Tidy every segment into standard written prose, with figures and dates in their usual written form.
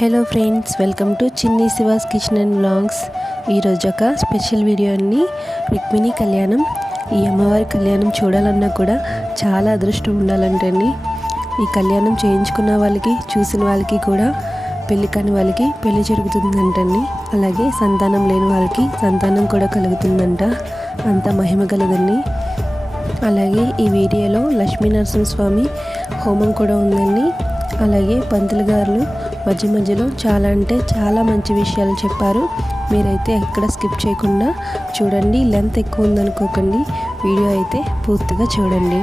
Hello friends, welcome to చిన్ని she was kitchen and vlogs. ఈరోజు ఒక స్పెషల్ వీడియో అండి. రుక్మిణి కళ్యాణం. ఈ అమ్మవారి కళ్యాణం చూడాలన్నా కూడా చాలా అదృష్టం ఉండాలంటండి. ఈ కళ్యాణం చేయించుకున్న వాళ్ళకి, చూసిన వాళ్ళకి కూడా, పెళ్లి కాని వాళ్ళకి పెళ్లి జరుగుతుందంటండి. అలాగే సంతానం లేని వాళ్ళకి సంతానం కూడా కలుగుతుందంట. అంత మహిమ కలదండి. అలాగే ఈ వీడియోలో లక్ష్మీనరసింహస్వామి హోమం కూడా ఉందండి. అలాగే పంతులు గారు మధ్యలో చాలా అంటే చాలా మంచి విషయాలు చెప్పారు. మీరైతే ఎక్కడ స్కిప్ చేయకుండా చూడండి. లెంత్ ఎక్కువ ఉందనుకోకండి, వీడియో అయితే పూర్తిగా చూడండి.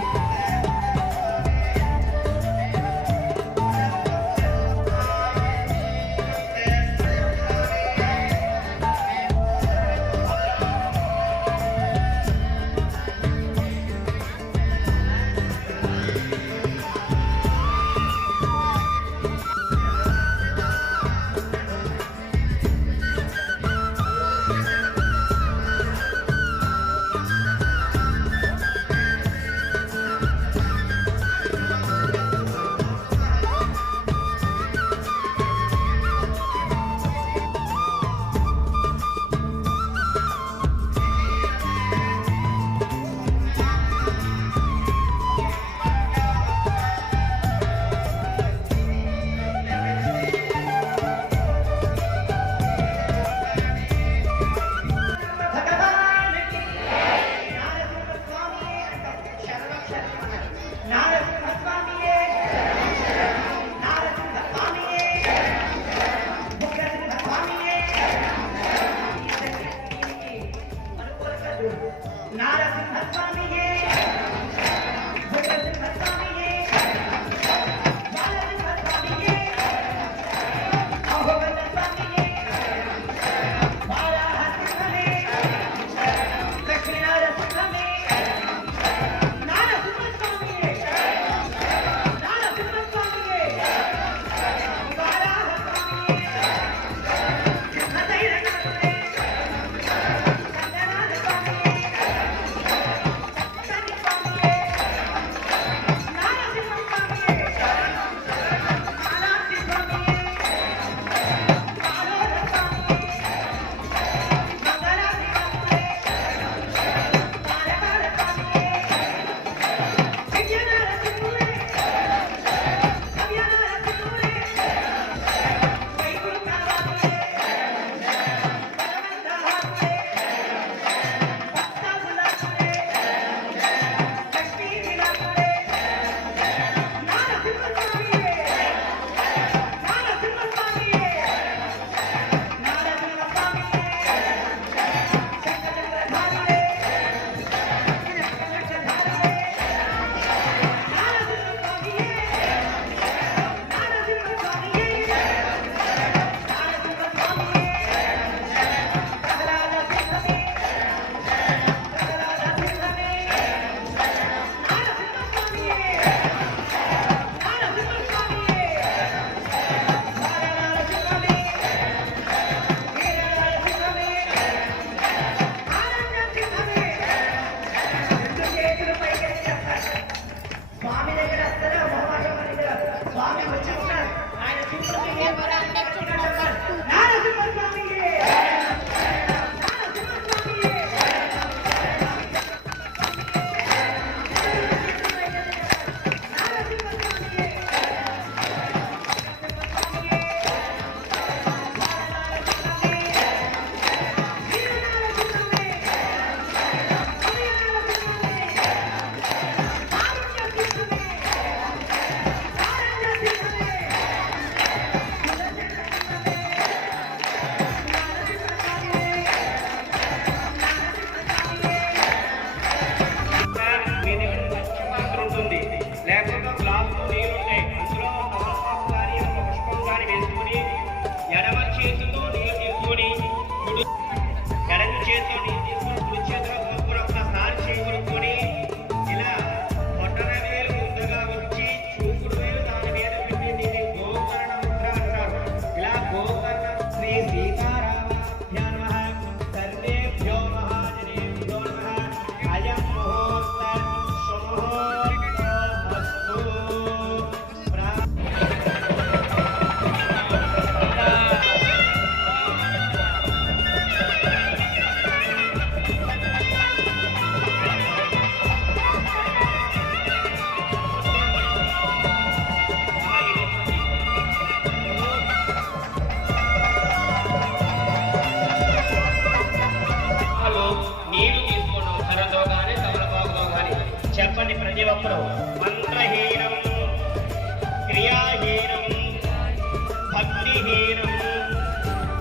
विहीनं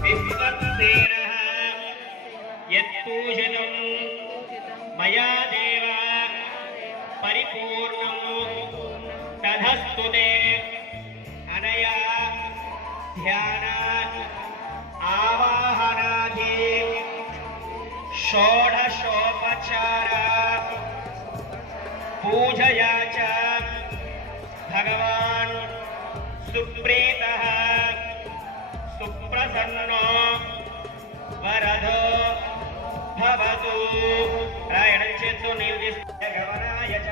विश्वक्सेनः यत्पूजितं मया देव परिपूर्णं तदस्तु ते अनया ध्यान आवाहनादि षोडशोपचार पूजया च भगवान् सुप्रीतः सुप्रसन्नो वरदो भवतु रायणचेतु निर्दिष्टगमनाय च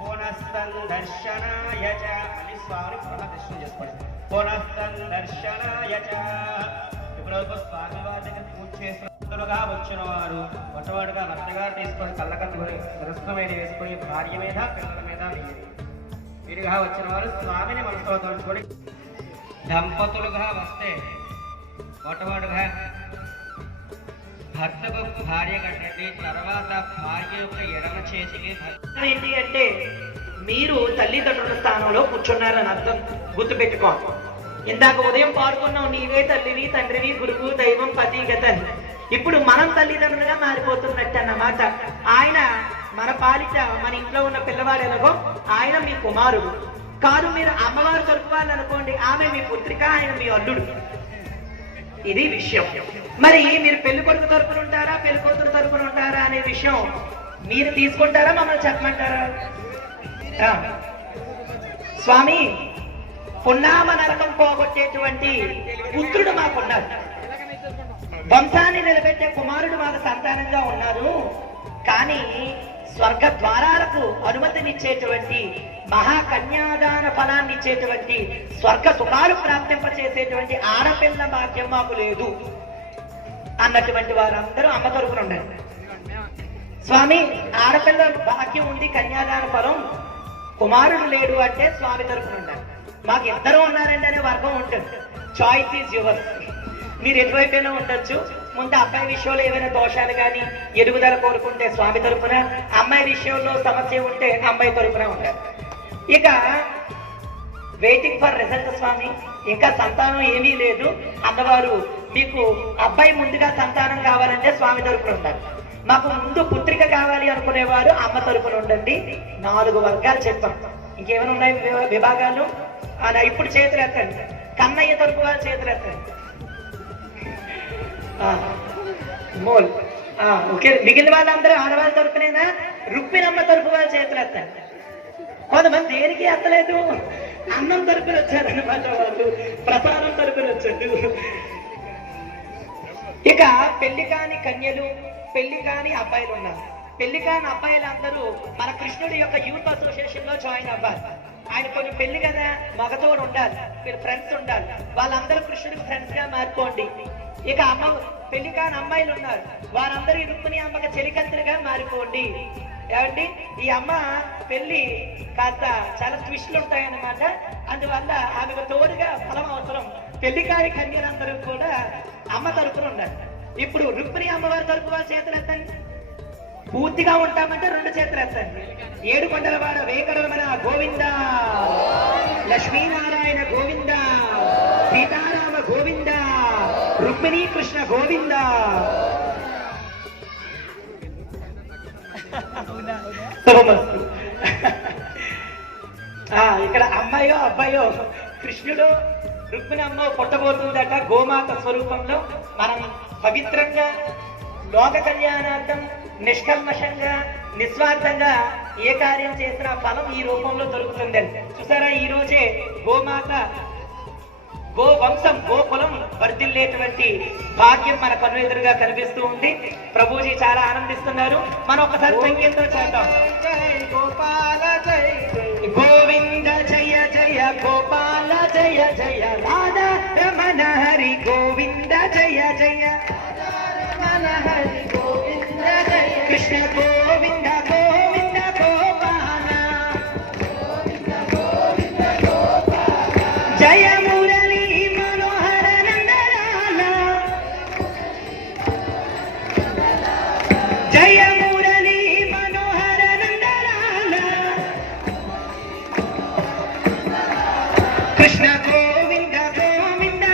पुनस्सन्दर्शनाय च అని స్వామి పునఃదర్శనం చేసుకోండి పునఃసందర్శనాయ చ ఇప్పుడు స్వామి వారికి పూజ చేస్తున్నగా వచ్చిన వారు మొట్టమొదటిగా భర్తగారు తీసుకొని కళ్ళకత్తుకొని దృష్టమైన వేసుకొని భార్య మీద పిల్లల మీద వీరిగా వచ్చిన వారు స్వామిని మనసులో తలుచుకొని దంపతులుగా వస్తే మొట్టమొదటిగా భర్తకు భార్య కట్టండి, తర్వాత భార్య యొక్క ఎడమ చేతికి ఏంటి అంటే మీరు తల్లిదండ్రుల స్థానంలో కూర్చున్నారని అర్థం, గుర్తుపెట్టుకోండి. ఇందాక ఉదయం పాడుకున్నాం, నీవే తల్లివి తండ్రివి గురువు దైవం పతి గతని. ఇప్పుడు మనం తల్లిదండ్రులుగా మారిపోతున్నట్టు అన్నమాట. ఆయన మన పాలిట మన ఇంట్లో ఉన్న పిల్లవాడు ఎలాగో ఆయన మీ కుమారుడు కాదు. మీరు అమ్మవారు తరపుకోవాలనుకోండి, ఆమె మీ పుత్రిక, ఆయన మీ అల్లుడు. ఇది విషయం. మరి మీరు పెళ్లి కొడుకు తరపున ఉంటారా పెళ్లి కూతురు తరపున ఉంటారా అనే విషయం మీరు తీసుకుంటారా, మమ్మల్ని చెప్పమంటారా? స్వామి, పున్నామ నరకం పోగొట్టేటువంటి పుత్రుడు మాకున్నారు, వంశాన్ని నిలబెట్టే కుమారుడు మాకు సంతానంగా ఉన్నారు. కానీ స్వర్గ ద్వారాలకు అనుమతినిచ్చేటువంటి మహాకన్యాదాన ఫలాన్ని ఇచ్చేటువంటి స్వర్గ సుఖాలు ప్రాప్తింపచేసేటువంటి ఆడపిల్ల భాగ్యం మాకు లేదు అన్నటువంటి వారందరూ అమ్మ తరపున ఉండండి. స్వామి, ఆడపిల్ల భాగ్యం ఉంది, కన్యాదాన ఫలం, కుమారుడు లేడు అంటే స్వామి తరపున ఉండాలి. మాకు ఇద్దరు ఉన్నారండి అనే వర్గం ఉంటుంది. Choice is yours. మీరు ఎటువైపోయినా ఉండొచ్చు. ముందు అబ్బాయి విషయంలో ఏమైనా దోషాలు కానీ ఎదుగుదల కోరుకుంటే స్వామి తరపున, అమ్మాయి విషయంలో సమస్య ఉంటే అమ్మాయి తరపున ఉంటారు. ఇక వెయిటింగ్ ఫర్ రిజల్ట్ స్వామి, ఇంకా సంతానం ఏమీ లేదు అన్నవారు మీకు అబ్బాయి ముందుగా సంతానం కావాలంటే స్వామి తరపున ఉండాలి. మాకు ముందు పుత్రిక కావాలి అనుకునేవారు అమ్మ తరపున ఉండండి. 4 వర్గాలు చెప్పాం. ఇంకేమైనా ఉన్నాయి విభాగాలు? ఇప్పుడు చేతులు ఎత్తండి. కన్నయ్య తరపు వాళ్ళు చేతులు ఎత్తండి. Mole okay. మిగిలిన వాళ్ళందరూ ఆడవాళ్ళ తరపునేనా? రుక్మిణమ్మ తరపు వాళ్ళ చేతులు ఎత్తండి. కొంతమంది దేనికి ఎత్తలేదు, అన్నం తరపున వచ్చారన్నమాట వాళ్ళు, ప్రసాదం తరపున వచ్చాడు. ఇక పెళ్లి కాని కన్యలు, పెళ్లి కాని అబ్బాయిలు ఉన్నారు. పెళ్లి కాని అబ్బాయిలు అందరూ మన కృష్ణుడి యొక్క యూత్ అసోసియేషన్ లో జాయిన్ అవ్వాలి. ఆయన కొంచెం పెళ్లి కదా, మగతోడు ఉండాలి, మీరు ఫ్రెండ్స్ ఉండాలి. వాళ్ళందరూ కృష్ణుడికి ఫ్రెండ్స్ గా మారిపోండి. ఇక పెళ్లి కాని అమ్మాయిలు ఉన్నారు, వారందరూ రుక్మిణి అమ్మకి చెలికత్తెలుగా మారిపోండి. ఏమండి, ఈ అమ్మ పెళ్లి కాస్త చాలా ట్విస్టులు ఉంటాయన్నమాట. అందువల్ల ఆమెకు తోడుగా ఫలం అవసరం. పెళ్లి కాని కన్యలందరూ కూడా అమ్మ తరపున ఉండాలి. ఇప్పుడు రుక్మిణి అమ్మవారి తరపు వాళ్ళ చేతులు ఎత్తండి. పూర్తిగా ఉంటామంటే 2 చేతులు ఎత్తండి. 7 కొండలవాడ వేకరమణ గోవింద, లక్ష్మీనారాయణ గోవింద, సీతారామ గోవింద, రుక్మిణీ కృష్ణ గోవింద. ఇక్కడ అమ్మాయో అబ్బాయో కృష్ణుడు రుక్మిణి అమ్మ పుట్టబోతుందట గోమాత స్వరూపంలో. మనం పవిత్రంగా లోక కళ్యాణార్థం నిష్కల్మషంగా నిస్వార్థంగా ఏ కార్యం చేసినా ఫలం ఈ రూపంలో దొరుకుతుందని చూసారా. ఈ రోజే గోమాత, గో వంశం, గోకులం వర్ధిల్లేటువంటి భాగ్యం మన కన్ను ఎదురుగా కనిపిస్తూ ఉంది. ప్రభుజీ చాలా ఆనందిస్తున్నారు. మనం ఒకసారి సంగీతంతో చేద్దాం. గోవింద జయ జయ గోపాల జయ జయ రాధా రమణ హరి గోవింద జయ జయ రమణ హరి గోవింద జయ కృష్ణ గోవింద గోవింద గోపాల జయ మురళి మనోహర నందలాల జయ మురళి మనోహర నందలాల కృష్ణ గోవింద గోవింద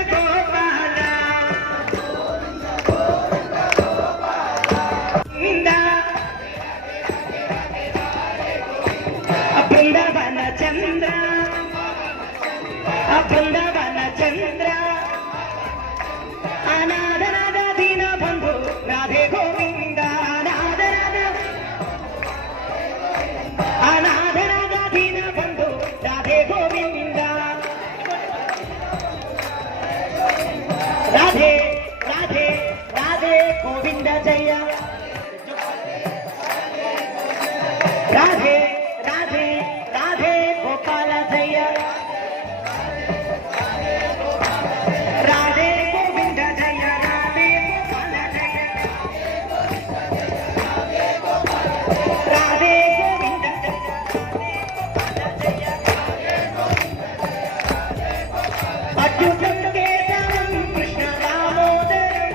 బృందావన చంద్ర అనాథనాథ దీన బంధు రాధే గోవింద అనాథనాథ దీన బంధు రాధే గోవింద రాధే రాధే రాధే గోవింద జయ రాధే రాధే రాధే గోపాల జయ రాధే గోవింద జయ రాధే గోపాల జయ రాధే గోవింద జయ అచ్యుతం కేశవం కృష్ణ దామోదరం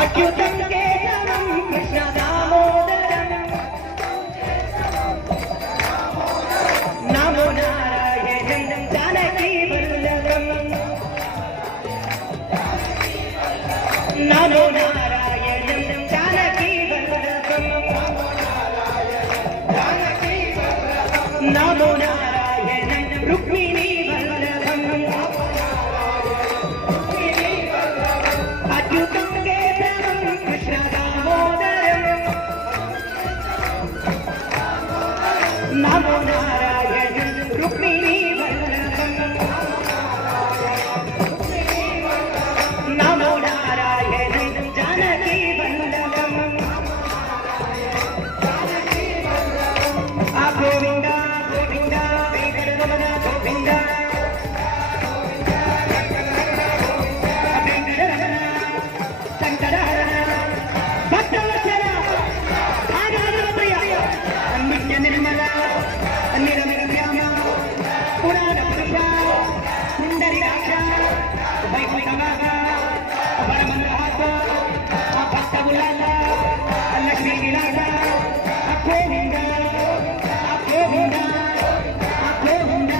అచ్యుతం కేశవం కృష్ణ దామోదరం నమో నారాయణం జానకీ వల్లభం నమో నారాయణం జానకీ వల్లభం నమో నారాయణం రుక్మిణీ వల్లభం అచ్యుతం కేశవం కృష్ణ దామోదరం నమో నారాయణం రుక్మిణీ వల్లభం నమో నారాయణం జానకీ వల్లభం ఆ గోవింద గోవింద వెంకటరమణ గోవింద వెంకటరమణ శంకరహరణ భక్తవత్సల ఆగాధప్రియ నిత్య నిర్మల నిరమరమ్యామ పురాణ పురుష సుందరికాక్ష వైకుంఠనాథ పరమన్రహాస భక్తవులాల లక్ష్మీ విలాస గోవింద గోవింద గోవింద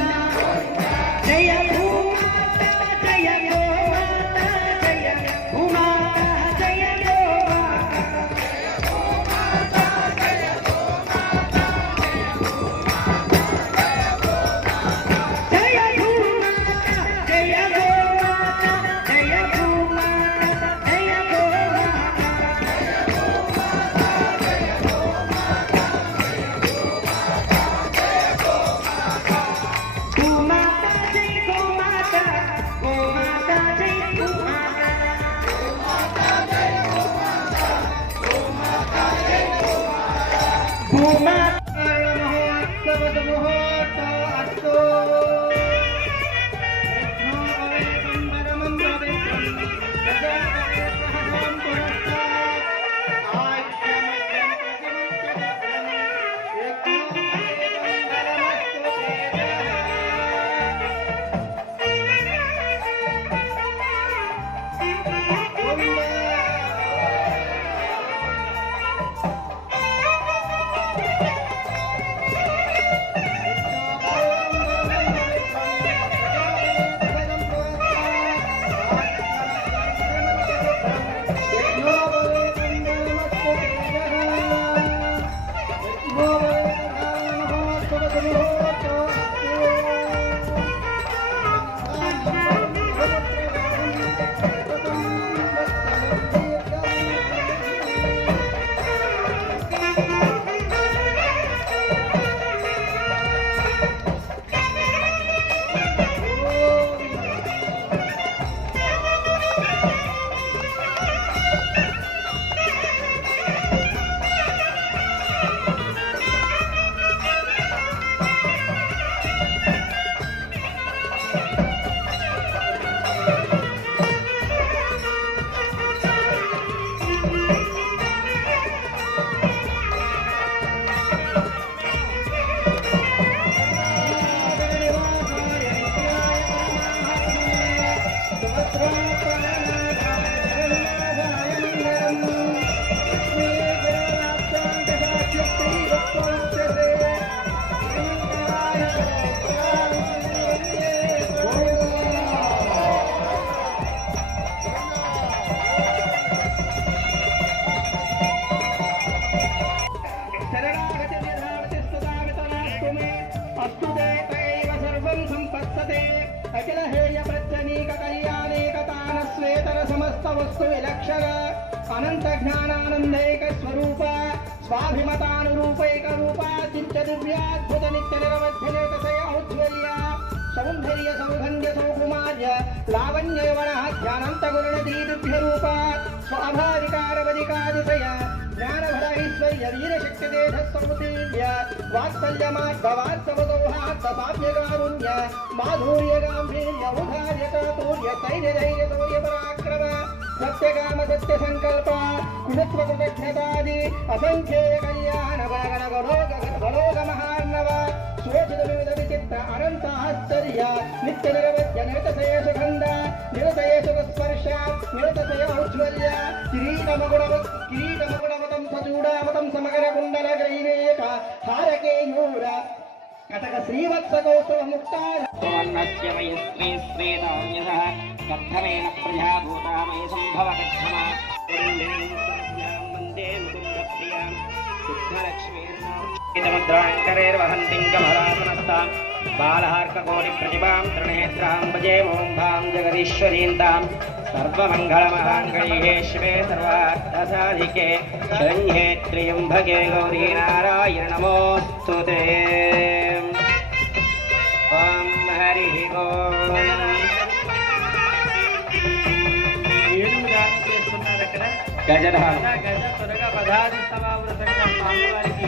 జయ భూమాత జయ గోమాత జయ భూమాత జయ గోమాత జయ భూమాత జయ గోమాత జయ భూమాత జయ గోమాత గోమాత జై గోమాత గోమాత జై గోమాత గోమాత అఖిల హేయ ప్రత్యనీక కళ్యాణేకతాన శ్వేతర సమస్త వస్తు విలక్షణ అనంత జ్ఞానానందైక స్వరూప స్వాభిమతానురూపైక రూప చిత్త దివ్యాద్భుత నిత్య నిరవధ్యనేకసయ ఔజ్వల్య సౌందర్య సౌగంధ్య సౌకుమార్య లావణ్యవన ధ్యానంత గురుణదీదిభ్య రూప స్వాభావికారవధికాదిశయ జ్ఞానభరైశ్వర్య వీరశక్తిదేశ సౌతీర్య వాత్సల్యమార్గవాత్సవసౌహార్దపాప్యకారుణ్య మాధుర్య గాంభీర్య ఉదార్య చాతుర్య స్థైర్య ధైర్య శౌర్య పరాక్రమ సత్యకామ సత్య సంకల్ప కులత్వ కృతజ్ఞతాది అసంఖ్యేయ కళ్యాణ గణగణ గణోగ మహార్ణవ శోచిత వివిధ విచిత్ర అనంతాశ్చర్య నిత్య నిరవధ్య నిరతశయ సుగంధ నిరతయ సుఖస్పర్శ నిరతశయ ఔజ్వల్య కిరీటమగుణమతం సచూడామతం సమగర కుండల గ్రైవేక హారకేయూర కటక శ్రీవత్స కౌశల ముక్తార సువర్ణస్య వై శ్రీ శ్రీరామ్యసః కర్ధమేన ప్రజాభూతామయ సంభవ కర్ధమా వందే ముకుంద ప్రియాం సిద్ధలక్ష్మీర్ముద్రాంకరైర్వహంతిం కమలాసనస్తాం బాలహార్కకోటి ప్రతిభాం త్రినేత్రాం భజే మోంభాం జగదీశ్వరీంతాం సర్వమంగళమహాంగళీయే శివే సర్వార్థసాధికే శరణ్యే త్ర్యంబకే గౌరీ నారాయణ నమోస్తుతే ఓం హరి ఓం ఏనుగు దానం చేస్తున్నారు అక్కడ గజధానం గజ త్వరగా పదాది సమావృతంగా స్వామివారికి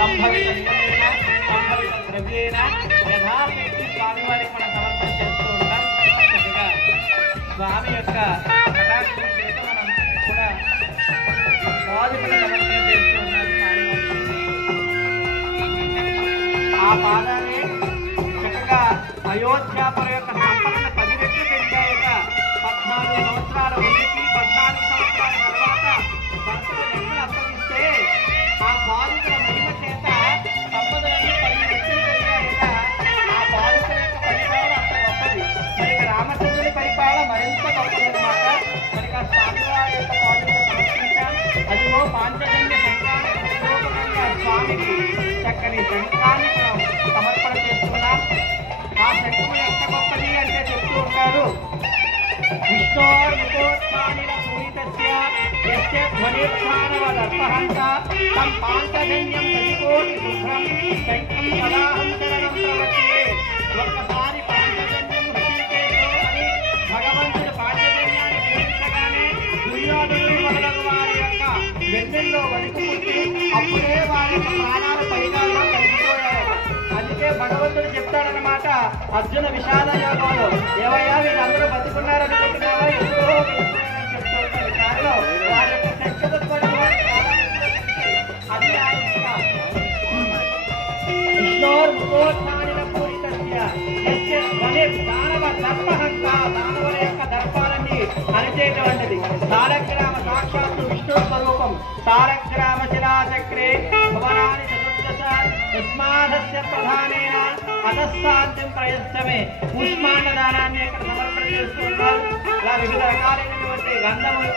సంభవిత ద్రవ్యేన యథాశక్తి స్వామివారికి మనం సమర్పణ చేస్తూ ఉంటాం. చక్కగా స్వామి యొక్క కటాక్షం చేత మనం కూడా పాదుకలు సమర్పణ చేస్తూ ఉన్నారు స్వామివారికి. ఆ పాదాలే చక్కగా అయోధ్యాపుర యొక్క సంపదన 10 రెట్లు పెంచాయట. 14 సంవత్సరాల ఉనికి 14 సంవత్సరాల తర్వాత భక్తులు ఎప్పుడు అప్పగిస్తే ఆ పాదుకల మహిమ చేత సంపదలన్నీ 10 రెట్లు పెరిగాయట. ఆ పాదుకల యొక్క పరిపాలన అంత గొప్పది. మరి రామచంద్రుని పరిపాలన మరింత గొప్పదన్నమాట. మరి ఆ స్వామివారి యొక్క పాదుకలు సమర్పించాం. అదిగో పాంచజన్య శంఖానికి ప్రతిరూపకంగా స్వామికి చక్కని శంఖాన్ని సమర్పణ చేస్తున్నాం. ఆ శంఖము ఎంత గొప్పది అంటే చెప్తూ ఉంటారు. విష్ణోర్ముఖోత్థానిల పూరితస్య యస్య ధ్వనిర్ధానవదర్పహంత తం పాంచజన్యం శతకోటి శుభ్రం శంఖం సదాహం శరణం ప్రవచ్యే. ఒక్కసారి పాంచజన్యం హృషికేశో అని భగవంతుడు పాంచజన్యాన్ని పూజించగానే దుర్యోధనుడు మొదలగు వారి యొక్క వెన్నెల్లో వణుకు పుట్టి అప్పుడే వారి యొక్క ప్రాణాలు పైగాల్లో కలిగిపోయారట. అందుకే భగవంతుడు చెప్తాడనమాట అర్జున విషాద యోగంలో, ఏవయ్యా వీళ్ళందరూ బతుకున్నారనుకుంటున్నావా, ఎప్పుడో చెప్తూ ఉంటాడు. కారణం వారి యొక్క శక్తితత్వం అది విష్ణోర్ముఖోత్థానిల పూరితస్య యస్య ధ్వనిర్దానవ దర్పహంత దానవుల యొక్క దర్పాలన్నీ అణిచేటువంటిది. సాలగ్రామ సాక్షాత్తు విష్ణు స్వరూపం. సాలగ్రామ శిలాచక్రే భువనాని చతుర్దశ యస్మాదస్య ప్రధానేన అధస్థాంతం ప్రయత్నమే. కూష్మాండ దానాన్ని ఇక్కడ సమర్పణ చేస్తూ ఉన్నారు. ఇలా వివిధ రకాలైనటువంటి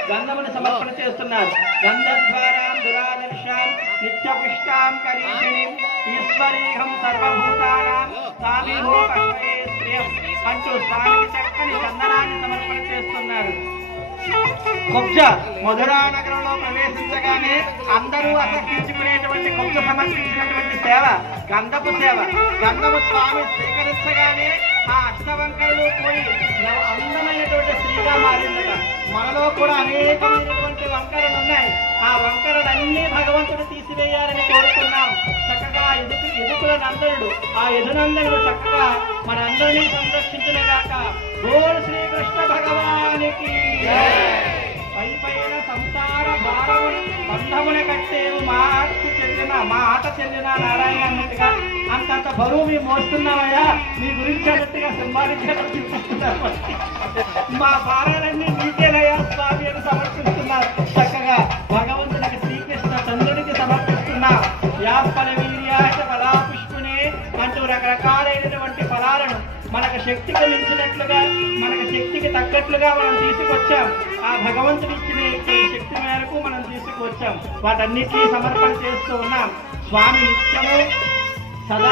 గంధమును సమర్పణ చేస్తున్నారు. గంధద్వారాం దురాదర్శాం నిత్యపుష్టాం కరీషిణీం ఈశ్వరీహం సర్వభూతానాం సామిహో కర్మయే శ్రియం అంటూ స్వామికి చక్కని చందనాన్ని సమర్పణ చేస్తున్నారు. కుబ్జ మధురా నగరంలో ప్రవేశించగానే అందరూ అసహించుకునేటువంటి కుబ్జ సమర్పించినటువంటి సేవ గంధపు సేవ. గంధము స్వామి స్వీకరించగానే ఆ అష్టవంకరులు పోయి అందమైనటువంటి స్త్రీగా మారిందట. మనలో కూడా అనేకమైనటువంటి వంకరలు ఉన్నాయి. ఆ వంకరలన్నీ భగవంతుడు తీసివేయాలని కోరుకున్నాం. చక్కగా ఎదుకుల నందనుడు, ఆ ఎదునందనుడు చక్కగా మనందరినీ సంరక్షించునుగాక. గోల్ శ్రీకృష్ణ భగవానికి పైన సంసార భారమును బంధమున కట్టేవు మా ఆట చెల్లిన నారాయణ అన్నట్టుగా అంతంత బరువు మేము మోస్తున్నామయ్యా, మీ గురించి అన్నట్టుగా సింబాలిక్గా చూపిస్తున్నారు. మా భారాలన్నీ నీకేనయ్యా స్వామి అని సమర్పిస్తున్నారు. చక్కగా భగవంతుడికి శ్రీకృష్ణ చంద్రుడికి సమర్పిస్తున్నా. యాపల వీర్యాచ ఫలాపుష్పునే అంటూ రకరకాలైనటువంటి ఫలాలను మనకు శక్తికి మించినట్లుగా, మనకు శక్తికి తగ్గట్లుగా మనం తీసుకొచ్చాం. ఆ భగవంతుడి ఇచ్చిన శక్తి మేరకు మనం తీసుకొచ్చాం. వాటన్నిటినీ సమర్పణ చేస్తూ ఉన్నాం. స్వామి నిత్యము సదా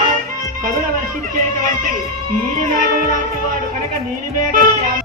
వర్షించేటువంటి నీలి మేఘం లాంటి వాడు కనుక నీలిమేఘ శ్యామ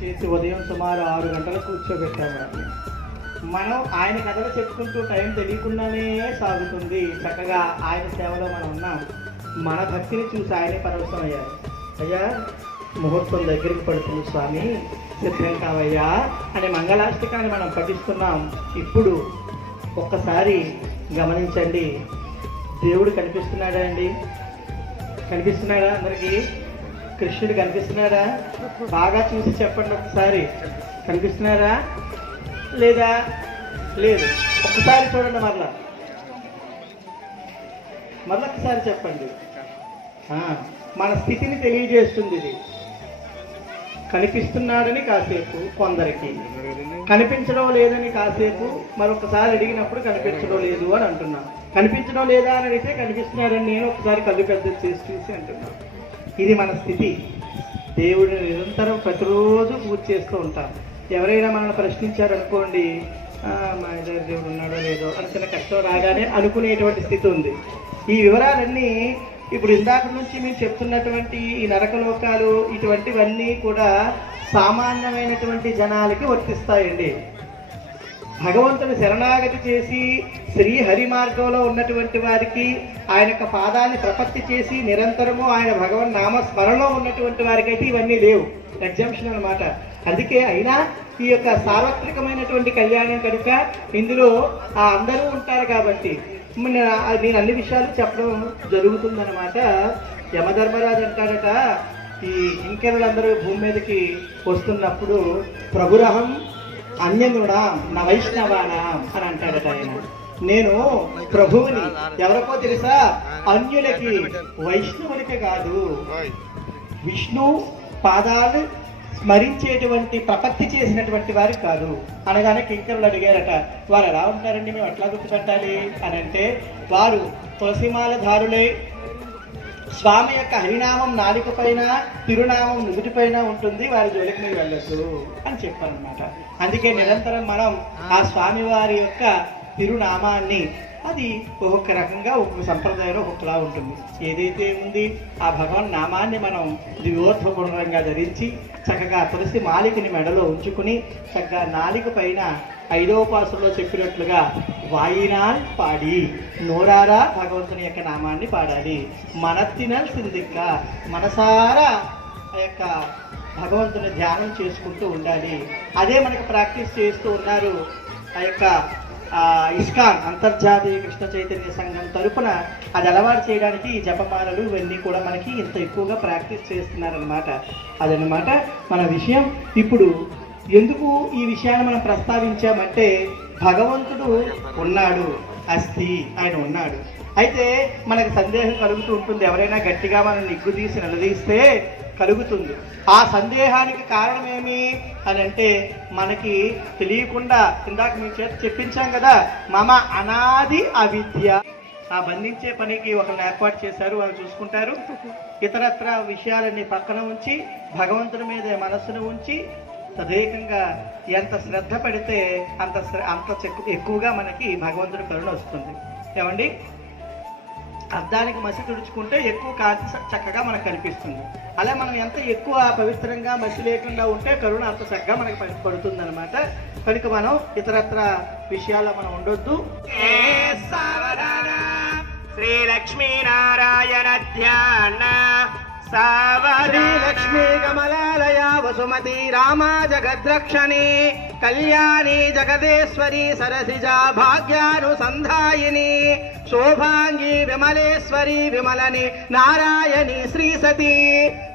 చేసి ఉదయం సుమారు 6 గంటలకు కూర్చోబెట్టాము. మనం ఆయన కథలు చెప్పుకుంటూ టైం తెలియకుండానే సాగుతుంది. చక్కగా ఆయన సేవలో మనం ఉన్నాం. మన భక్తిని చూసి ఆయనే పరవశం అయ్యారు. అయ్యా ముహూర్తం దగ్గరికి పడుతుంది స్వామి, సిద్ధం కావయ్యా అనే మంగళాష్టకాన్ని మనం పఠిస్తున్నాం. ఇప్పుడు ఒక్కసారి గమనించండి, దేవుడు కనిపిస్తున్నాడా అండి? కనిపిస్తున్నాడా అందరికీ? కృష్ణుడు కనిపిస్తున్నాడా? బాగా చూసి చెప్పండి ఒకసారి. కనిపిస్తున్నారా లేదా? లేదు. ఒక్కసారి చూడండి, మరొకసారి చెప్పండి. మన స్థితిని తెలియజేస్తుంది ఇది. కనిపిస్తున్నాడని కాసేపు కొందరికి, కనిపించడం లేదని కాసేపు మరొకసారి అడిగినప్పుడు కనిపించడం లేదు అని అంటున్నాను. కనిపించడం లేదా అని అడిగితే కనిపిస్తున్నాడని నేను ఒకసారి కళ్ళు పెద్ద చేసి చూసి అంటున్నాను. ఇది మన స్థితి. దేవుడిని నిరంతరం ప్రతిరోజు పూజ చేస్తూ ఉంటాం. ఎవరైనా మనల్ని ప్రశ్నించారనుకోండి, మా దగ్గర దేవుడు ఉన్నాడో లేదో అని చిన్న కష్టం రాగానే అనుకునేటువంటి స్థితి ఉంది. ఈ వివరాలన్నీ ఇప్పుడు ఇందాక నుంచి మీరు చెప్తున్నటువంటి ఈ నరకలోకాలు ఇటువంటివన్నీ కూడా సామాన్యమైనటువంటి జనాలకి వర్తిస్తాయండి. భగవంతుని శరణాగతి చేసి శ్రీహరి మార్గంలో ఉన్నటువంటి వారికి, ఆయన యొక్క పాదాన్ని ప్రపత్తి చేసి నిరంతరము ఆయన భగవన్ నామస్మరణలో ఉన్నటువంటి వారికి అయితే ఇవన్నీ లేవు. ఎగ్జంప్షన్ అన్నమాట. అందుకే అయినా ఈ యొక్క సార్వత్రికమైనటువంటి కళ్యాణం కనుక ఇందులో అందరూ ఉంటారు కాబట్టి నేను అన్ని విషయాలు చెప్పడం జరుగుతుందన్నమాట. యమధర్మరాజు అంటాడట, ఈ కింకరులందరూ భూమి మీదకి వస్తున్నప్పుడు ప్రభురహం అన్యనుడా నా వైష్ణవానాం అని అంటాడట ఆయన. నేను ప్రభువుని ఎవరికో తెలుసా? అన్యులకి, వైష్ణవులకి కాదు. విష్ణు పాదాలు స్మరించేటువంటి ప్రపత్తి చేసినటువంటి వారికి కాదు అనగానే కింకరులు అడిగారట, వారు ఎలా ఉంటారండి, మేము ఎట్లా గుర్తుపెట్టాలి అని అంటే, వారు తులసిమాలధారులై స్వామి యొక్క హరినామం నాలుక పైన, తిరునామం నుదుటి పైన ఉంటుంది, వారి జోలికి మీరు వెళ్ళొద్దు అని చెప్పారనమాట. అందుకే నిరంతరం మనం ఆ స్వామి వారి యొక్క తిరునామాన్ని, అది ఒక్కొక్క రకంగా ఒక్కొక్క సంప్రదాయంలో ఒక్కొక్కలా ఉంటుంది. ఏదైతే ఉంది ఆ భగవన్ నామాన్ని మనం దివ్యోత్వగుణంగా ధరించి చక్కగా తులసి మాలికని మెడలో ఉంచుకుని చక్కగా నాలిక పైన 5వ పాసులో చెప్పినట్లుగా వాయినాల్ పాడి నోరారా భగవంతుని యొక్క నామాన్ని పాడాలి. మనత్తినల్ సిందిక్క మనసారా ఆ యొక్క భగవంతుని ధ్యానం చేసుకుంటూ ఉండాలి. అదే మనకు ప్రాక్టీస్ చేస్తూ ఉన్నారు ఆ యొక్క ఇస్కాన్ అంతర్జాతీయ కృష్ణ చైతన్య సంఘం తరపున. అది అలవాటు చేయడానికి ఈ జపమాలలు ఇవన్నీ కూడా మనకి ఇంత ఎక్కువగా ప్రాక్టీస్ చేస్తున్నారనమాట. అదనమాట మన విషయం. ఇప్పుడు ఎందుకు ఈ విషయాన్ని మనం ప్రస్తావించామంటే, భగవంతుడు ఉన్నాడు, అస్థి, ఆయన ఉన్నాడు. అయితే మనకు సందేహం కలుగుతూ ఉంటుంది. ఎవరైనా గట్టిగా మనం నిగ్గుదీసి నిలదీస్తే కలుగుతుంది. ఆ సందేహానికి కారణం ఏమి అని అంటే, మనకి తెలియకుండా ఇందాక మీ చేత చెప్పించాం కదా, మమ అనాది అవిద్య. ఆ బంధించే పనికి ఒకరిని ఏర్పాటు చేశారు, వాళ్ళు చూసుకుంటారు. ఇతరత్ర విషయాలన్నీ పక్కన ఉంచి భగవంతుడి మీద మనస్సును ఉంచి తదేకంగా ఎంత శ్రద్ధ పెడితే అంత ఎక్కువగా మనకి భగవంతుడి కరుణ వస్తుంది. ఏమండి, అద్దానికి మసి తుడుచుకుంటే ఎక్కువ కాంతి చక్కగా మనకు కనిపిస్తుంది. అలా మనం ఎంత ఎక్కువ పవిత్రంగా మసి లేకుండా ఉంటే కరుణ అంత చక్కగా మనకి పడుతుంది అనమాట. కనుక మనం ఇతరత్ర విషయాల్లో మనం ఉండొద్దు. శ్రీ లక్ష్మీనారాయణ ధ్యాన శ్రీ లక్ష్మీ కమలాలయ వసుమతి రామా జగద్రక్షణి కళ్యాణి జగదేశ్వరి సరసిజా భాగ్యానుసంధాయిని శోభాంగి విమలేశ్వరి విమలని నారాయణి శ్రీ సతీ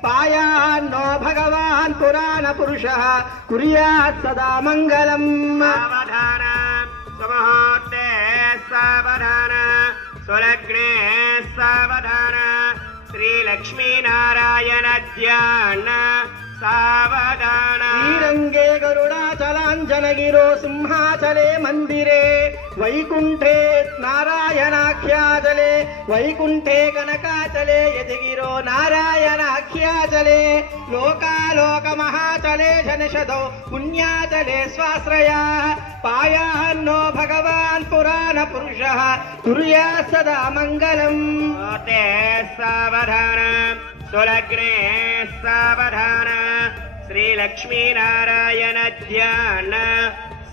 పాయాన్నో భగవాన్ పురాణ పురుష కుర్యాత్ సదా మంగళం. సావధాన సుముహూర్తే సావధాన సులగ్నే సావధాన శ్రీలక్ష్మీనారాయణ ధ్యాన సావధాన. శ్రీరంగే గరుడాచలాంజనగిరో సింహాచలే మందిరే వైకుంఠే నారాయణాఖ్యాచలే వైకుంఠే కనకాచలే యతిగిరో నారాయణాఖ్యాచలే లోకాలోక మహాచలే జనిషదో పుణ్యాచలే స్వాశ్రయా పాయాన్నో భగవాన్ పురాణ పురుష కుర్యా సదా మంగళం. సావధాన సులగ్నే సావధాన శ్రీలక్ష్మీనారాయణ ధ్యాన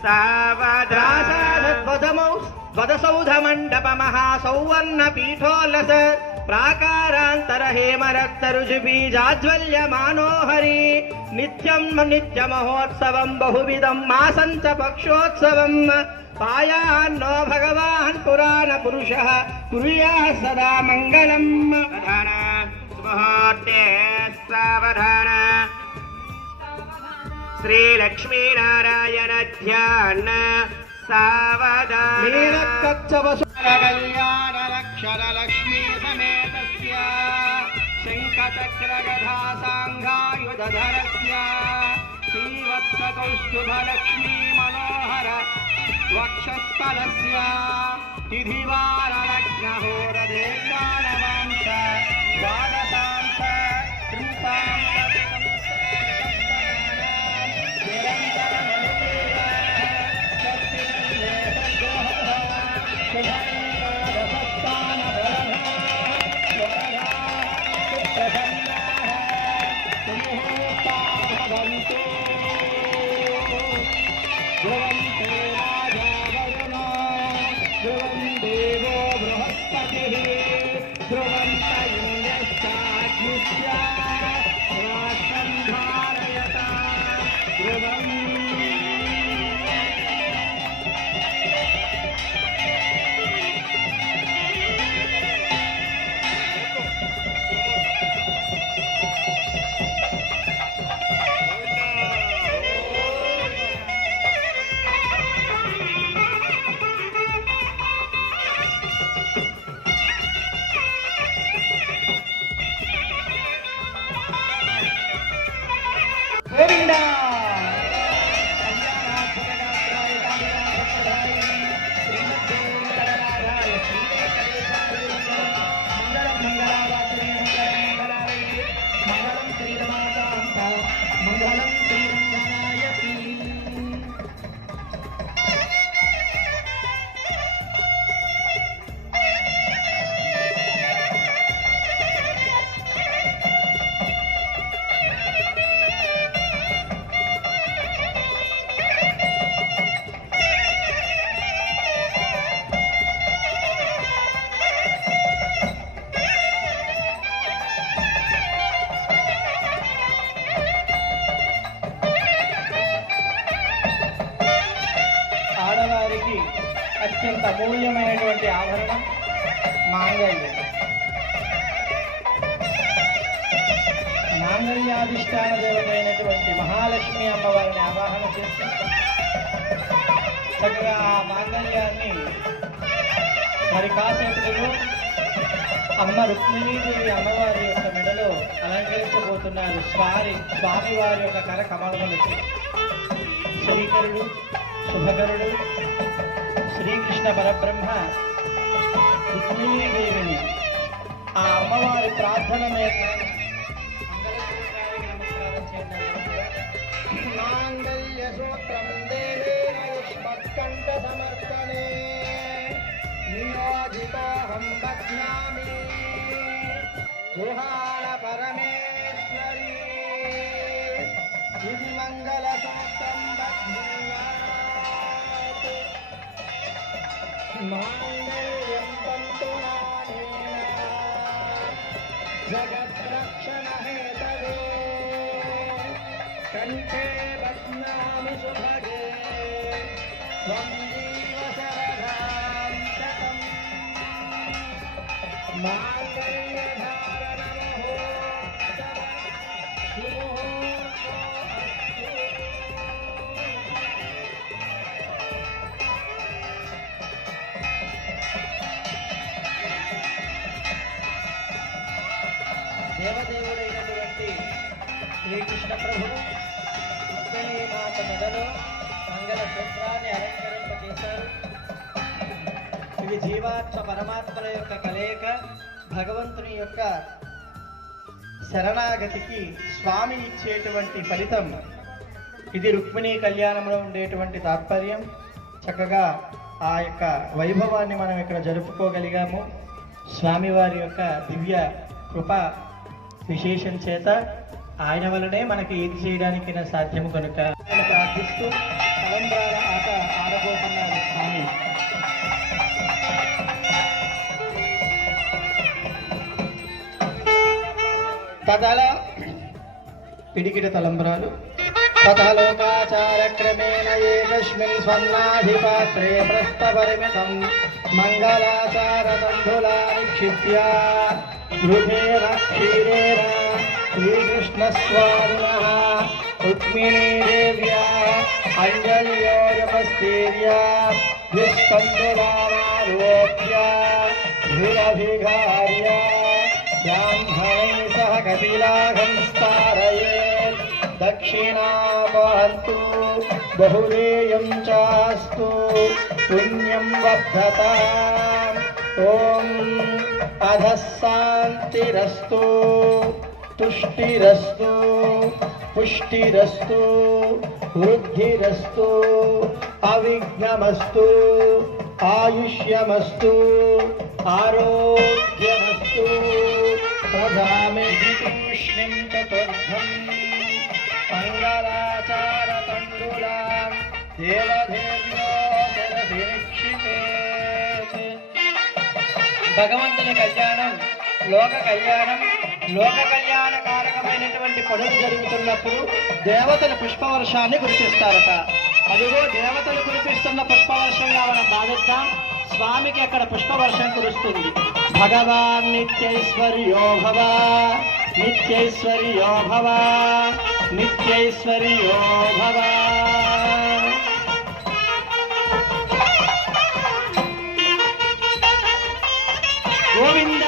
సావధాన. ధ్వజసౌధ మండప మహాసౌవర్ణ పీఠోల్లస ప్రాకారాంతర హేమరక్త రుజుబీజాజ్వల్య మానోహరి నిత్యం నిత్య మహోత్సవం బహువిధం మాసం చ పక్షోత్సవం పాయాన్నో భగవాన్ పురాణ పురుష కుర్యా సదా మంగళం. సావధాన సుముహూర్తే సావధాన శ్రీలక్ష్మీనారాయణ ధ్యాన సావధాన. కళ్యాణరక్షర లక్ష్మీ సమేతస్య శంఖచక్ర గదా సాంఘాయుధరస్య శ్రీవత్స కౌస్తుభ లక్ష్మీ మనోహర వక్షస్థలస్య తిథివార లగ్నహోరదేశానవాంశ ద్వాదశాంశ గోవిందా. మంగళం శ్రీరంగనాయకి. ఆడవారికి అత్యంత అమూల్యమైనటువంటి ఆభరణం మాంగళ్యం. మాంగళ్యాధిష్టాన దేవతైనటువంటి మహాలక్ష్మి అమ్మవారిని ఆవాహన చేసి చక్కగా ఆ మాంగళ్యాన్ని మరి కాసేపటిలో అమ్మ రుక్మిణీదేవి అమ్మవారి యొక్క మెడలో అలంకరించబోతున్నారు. స్వామివారి యొక్క కర కమలములకి శ్రీకరుడు శుభకరుడు శ్రీకృష్ణ పరబ్రహ్మ రుక్మిణీదేవిని ఆ అమ్మవారి ప్రార్థన మేరకు మాంగళ్య సూత్రం దేవేన యుష్మత్కంఠ సమర్పణే నియోజితోహం బధ్నామి గుహాళ పరమేశ్వరి ఇది మంగళ సూత్రం బధ్నాత్ మాంగళ్యం తంతు నానేన జగద్రక్షణ హేతవే కంఠే బధ్నామి సుభగే త్వం జీవ శరదాం శతం మాంగళ్యధారణ మహోత్సవ సుముహూర్తో అస్తు. దేవదేవుడైనటువంటి శ్రీకృష్ణ ప్రభువు రుక్మిణీ మాత మెడలో మంగళ సూత్రాన్ని అలంకరింపజేశారు. ఇది జీవాత్మ పరమాత్మల యొక్క కలయిక. భగవంతుని యొక్క శరణాగతికి స్వామి ఇచ్చేటువంటి ఫలితం. ఇది రుక్మిణీ కళ్యాణంలో ఉండేటువంటి తాత్పర్యం. చక్కగా ఆ యొక్క వైభవాన్ని మనం ఇక్కడ జరుపుకోగలిగాము. స్వామివారి యొక్క దివ్య కృప విశేషం చేత ఆయన వలనే మనకి ఏది చేయడానికి సాధ్యము కనుక ప్రార్థిస్తూ తలంబ్రాల ఆట ఆడబోతున్నారు స్వామి. తదల పిడికిట తలంబ్రాలు. తథలోకాచారక్రమేణ ఏకస్మిన్ స్వర్ణాధిపాత్రే ప్రస్థపరిమితం మంగళాచారతంబులాని క్షిప్య ఘృతేన క్షీరేణ శ్రీకృష్ణస్వామినః రుక్మిణీ దేవ్యా అంజల్యోజపస్తీర్య విస్కందులానారోప్య ధృరభిఘార్య బ్రాహ్మణై సహ కపిలాఘం స్థారయేత్ దక్షిణాపహంతు బహుదేయం చాస్తు పుణ్యం వర్ధతాం. ఓం అధః శాంతిరస్తు తుష్టిరస్తు పుష్టిరస్తు వృద్ధిరస్తు అవిఘ్నమస్తు ఆయుష్యమస్తు ఆరోగ్యమస్తు. ప్రధామే తూష్ణిం చతుర్థం మంగళాచారతండులాం దేవదేవ్యో నిరీక్షితేత్. భగవంతుని కళ్యాణం లోక కళ్యాణం. లోక కళ్యాణకారకమైనటువంటి పనులు జరుగుతున్నప్పుడు దేవతలు పుష్పవర్షాన్ని కురిపిస్తారట. అదిగో దేవతలు కురిపిస్తున్న పుష్పవర్షంగా మనం భావిద్దాం. స్వామికి అక్కడ పుష్పవర్షం కురుస్తుంది. భగవాన్ నిత్యైశ్వర్యో భవ నిత్యైశ్వర్యో భవ నిత్యైశ్వర్యో భవ. గోవింద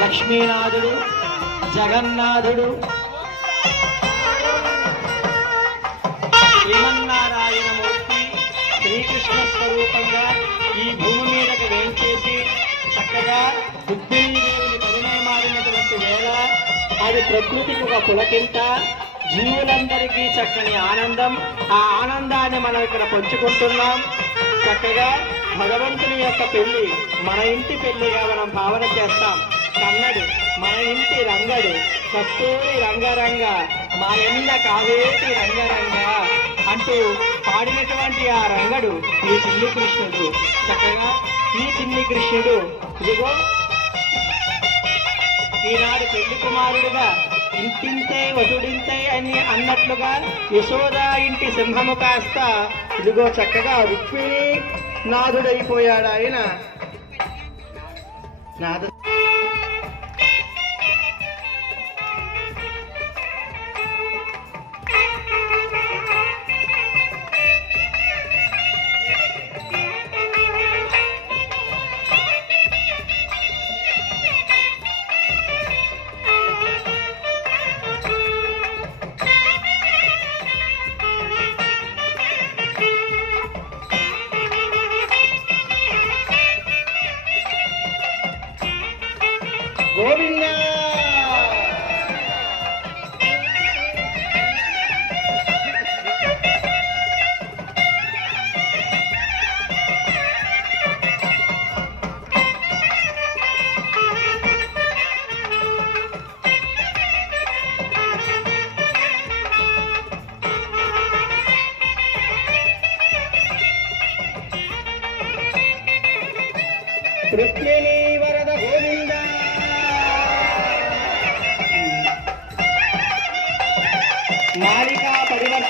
లక్ష్మీనాథుడు జగన్నాథుడు శ్రీమన్నారాయణమూర్తి శ్రీకృష్ణ స్వరూపంగా ఈ భూమి మీదకి వేంచేసి చక్కగా రుక్మిణీదేవిని పరిణయమాడినటువంటి వేళ అది ప్రకృతికి ఒక పులకింత, జీవులందరికీ చక్కని ఆనందం. ఆ ఆనందాన్ని మనం ఇక్కడ పంచుకుంటున్నాం. చక్కగా భగవంతుని యొక్క పెళ్లి మన ఇంటి పెళ్లిగా మనం భావన చేస్తాం. కన్నడు మన ఇంటి రంగడు కస్తూరి రంగరంగ మా ఎన్న కావేటి రంగరంగ అంటూ పాడినటువంటి ఆ రంగడు ఈ చిన్ని కృష్ణుడు. చక్కగా ఈ చిన్ని కృష్ణుడు ఇదిగో ఈనాడు పెళ్లి కుమారుడుగా ఇంటింతే వటుడింతే అని అన్నట్లుగా యశోద ఇంటి సింహము కాస్త ఇదిగో చక్కగా రుక్మిణీ నాథుడైపోయాడు ఆయన. నాథ గోవింద రుక్మిణీ వరద గోవింద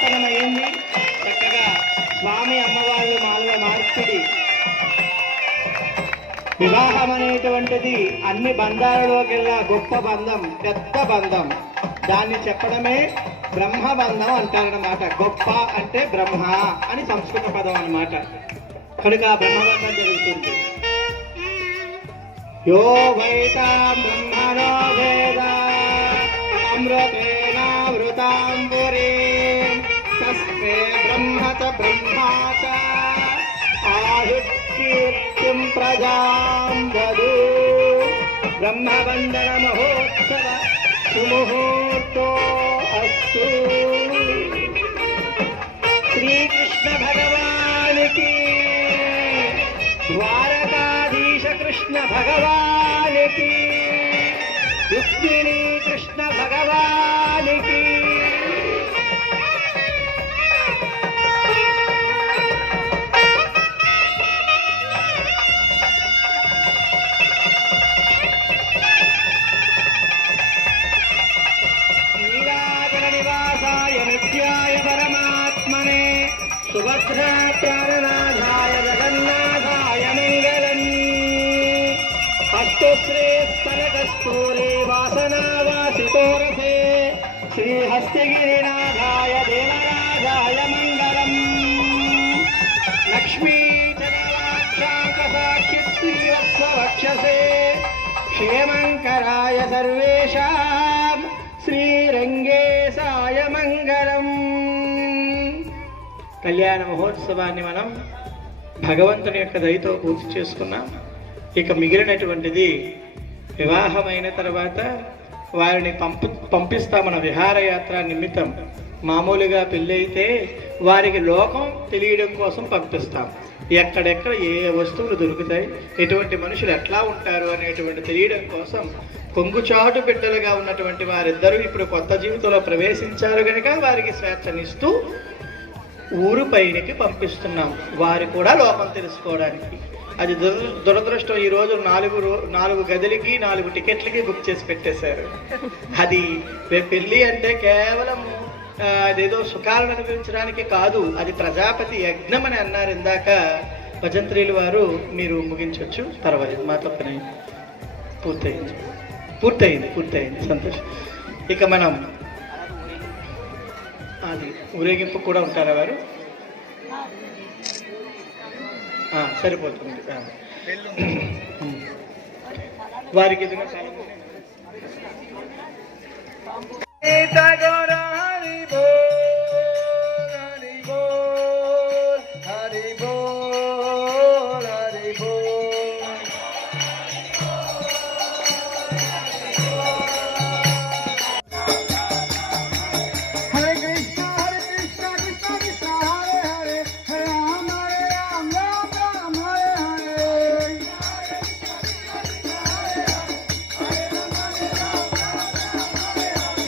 పురాతనమైంది. చక్కగా స్వామి అమ్మవాళ్ళు మాలువ మార్చుడి. వివాహం అనేటువంటిది అన్ని బంధాలలోకెల్లా గొప్ప బంధం, పెద్ద బంధం. దాన్ని చెప్పడమే బ్రహ్మబంధం అంటారనమాట. గొప్ప అంటే బ్రహ్మ అని సంస్కృత పదం అన్నమాట. కనుక బ్రహ్మబంధం జరుగుతుంది. యో వైతాం బ్రహ్మణో వేద అమృతేనావృతాంబురే తస్మే బ్రహ్మత బ్రహ్మాచ ఆహుకీర్తిం ప్రజాం దదు. బ్రహ్మబంధన మహోత్సవ సుముహూర్తో అస్తు. శ్రీకృష్ణ భగవానికి, ద్వారకాధీశ కృష్ణ భగవానికి, రుక్మిణీ కృష్ణ భగవానికి. నివాసాయ నిత్యాయ పరమాత్మనే సుభద్రాప్రాణనాథాయ జగన్నాథాయ మంగళం. అస్తు శ్రీస్తనకస్తూరే వాసనావాసితోరసే శ్రీహస్తిగిరినాథాయ దేవరాజాయ మంగళం. లక్ష్మీచరవాక్షాంకసాక్షి శ్రీవత్సవక్షసే క్షేమంకరాయ సర్వేషాం శ్రీరంగేశాయ మంగళం. కళ్యాణ మహోత్సవాన్ని మనం భగవంతుని యొక్క దయతో పూర్తి చేసుకున్నాం. ఇక మిగిలినటువంటిది వివాహమైన తర్వాత వారిని పంపిస్తాం మన విహారయాత్ర నిమిత్తం. మామూలుగా పెళ్ళి అయితే వారికి లోకం తెలియడం కోసం పంపిస్తాం. ఎక్కడెక్కడ ఏ వస్తువులు దొరుకుతాయి, ఎటువంటి మనుషులు ఎట్లా ఉంటారు అనేటువంటి తెలియడం కోసం కొంగుచాటు బిడ్డలుగా ఉన్నటువంటి వారిద్దరూ ఇప్పుడు కొత్త జీవితంలో ప్రవేశించారు కనుక వారికి స్వేచ్ఛనిస్తూ ఊరు పైనకి పంపిస్తున్నాం. వారు కూడా లోకం తెలుసుకోవడానికి. అది దురదృష్టం. ఈరోజు 4 గదులకి 4 టికెట్లకి బుక్ చేసి పెట్టేశారు. అది పెళ్ళి అంటే కేవలం అదేదో సుఖాలను అనుభవించడానికి కాదు, అది ప్రజాపతి యజ్ఞం అని అన్నారు ఇందాక భజంత్రీలు వారు. మీరు ముగించవచ్చు, పర్వాలేదు, మా తప్పనే. పూర్తయింది సంతోషం. ఇక మనం అది ఊరేగింపు కూడా ఉంటారా వారు? సరిపోతుంది. వారికి ఎదురు Hare Krishna,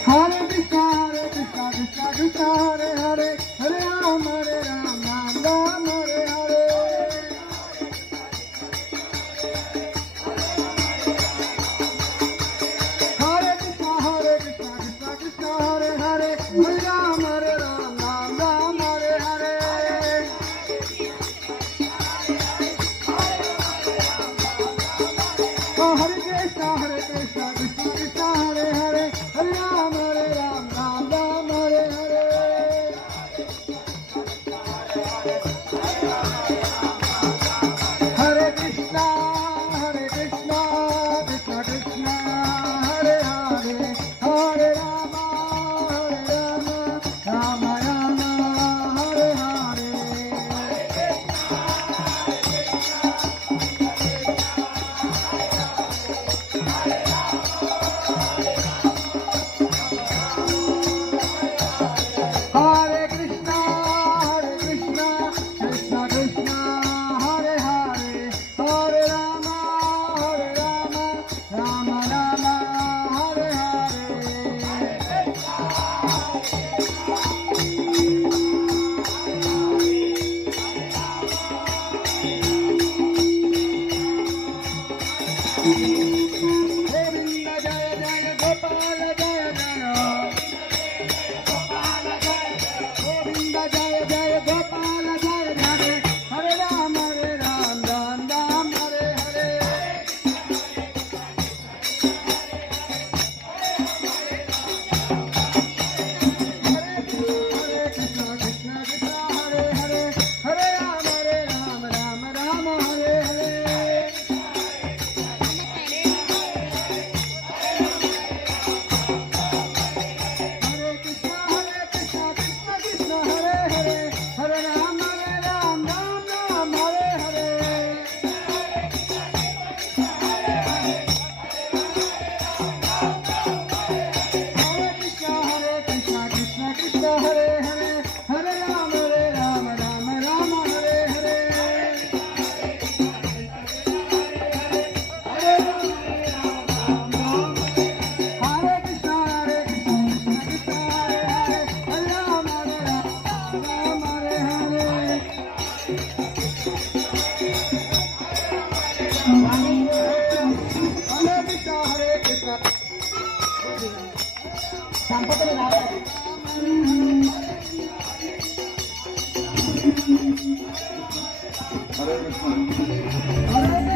Hare దంపతులు రావాలి. హరే కృష్ణ